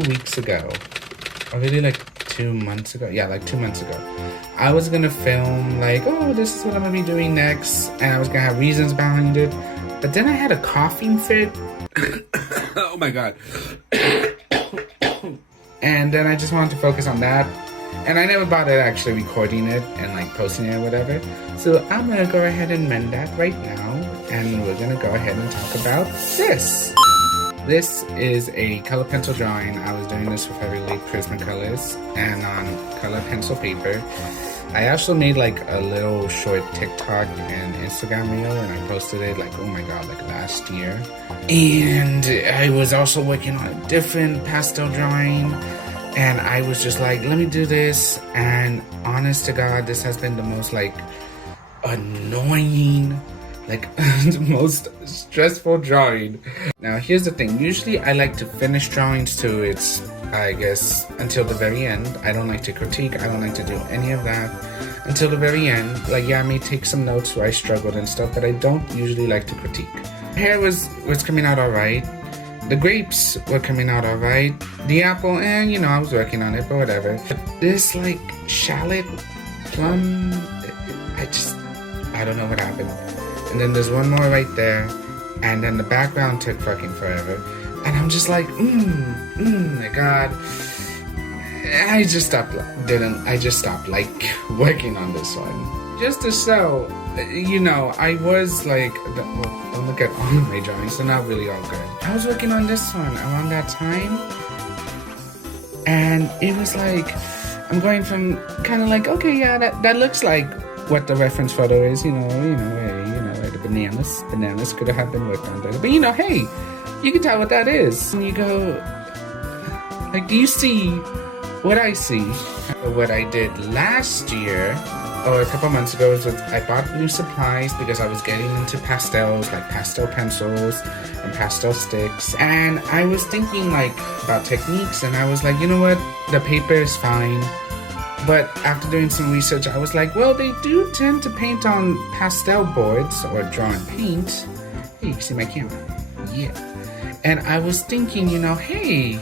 2 weeks ago, or really like 2 months ago. Yeah, like 2 months ago. I was gonna film like, oh, this is what I'm gonna be doing next, and I was gonna have reasons behind it. But then I had a coughing fit. Oh my god. And then I just wanted to focus on that. And I never bothered actually recording it and like posting it or whatever. So I'm gonna go ahead and mend that right now. And we're gonna go ahead and talk about this. This is a color pencil drawing. I was doing this with Everly Prismacolors and on color pencil paper. I also made like a little short TikTok and Instagram reel, and I posted it like, oh my god, like last year. And I was also working on a different pastel drawing, and I was just like, let me do this. And honest to god, this has been the most like annoying, like the most stressful drawing. Now here's the thing, usually I like to finish drawings to its, I guess, until the very end. I don't like to critique, I don't like to do any of that until the very end. Like, yeah, I may take some notes where I struggled and stuff, but I don't usually like to critique. Hair was coming out alright. The grapes were coming out alright. The apple, and you know, I was working on it, but whatever. But this like shallot, plum, I don't know what happened. And then there's one more right there, and then the background took fucking forever. And I'm just like, my god. I just stopped like working on this one. Just to show, you know, I was like, well, don't look at all of my drawings, they're not really all good. I was working on this one around that time, and it was like, I'm going from kind of like, okay, yeah, that looks like what the reference photo is, you know, the bananas could have been worked on better. But you know, hey, you can tell what that is. And you go, like, do you see what I see? What I did last year, or a couple months ago, is I bought new supplies because I was getting into pastels, like pastel pencils and pastel sticks. And I was thinking like about techniques, and I was like, you know what, the paper is fine. But after doing some research, I was like, well, they do tend to paint on pastel boards or draw in paint. Hey, you can see my camera. Yeah. And I was thinking, you know, hey,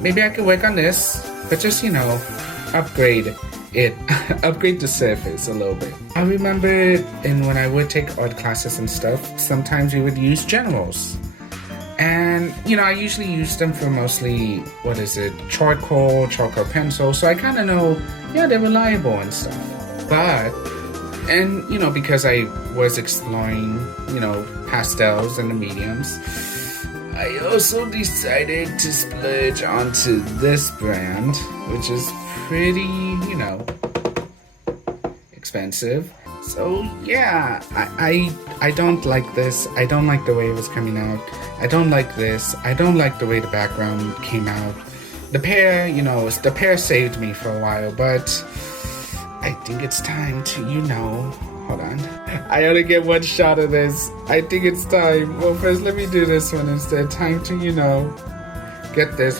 maybe I could work on this, but just, you know, upgrade it, upgrade the surface a little bit. I remember when I would take art classes and stuff, sometimes we would use generals. And, you know, I usually use them for mostly, charcoal pencil. So I kind of know, yeah, they're reliable and stuff. But, and, you know, because I was exploring, you know, pastels and the mediums, I also decided to splurge onto this brand, which is pretty, you know, expensive. So yeah, I don't like this. I don't like the way it was coming out. I don't like this. I don't like the way the background came out. The pear, you know, the pear saved me for a while, but I think it's time to, you know, hold on. I only get one shot of this. I think it's time. Well, first let me do this one instead. Time to, you know, get this.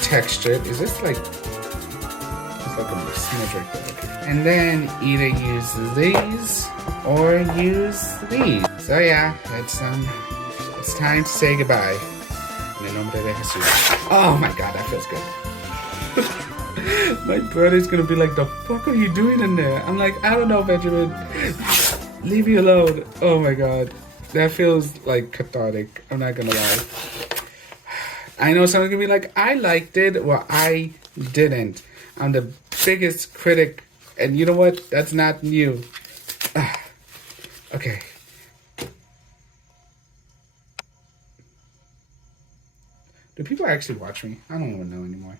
Textured. Is this like, it's like a smudge right there. Okay. And then either use these or use these. So yeah, it's time to say goodbye. En nombre de Jesus. Oh my god, that feels good. My brother's gonna be like, the fuck are you doing in there? I'm like, I don't know, Benjamin. Leave me alone. Oh my god. That feels like cathartic. I'm not gonna lie. I know someone's gonna be like, I liked it. Well, I didn't. I'm the biggest critic. And you know what? That's not you. Okay. Do people actually watch me? I don't even know anymore.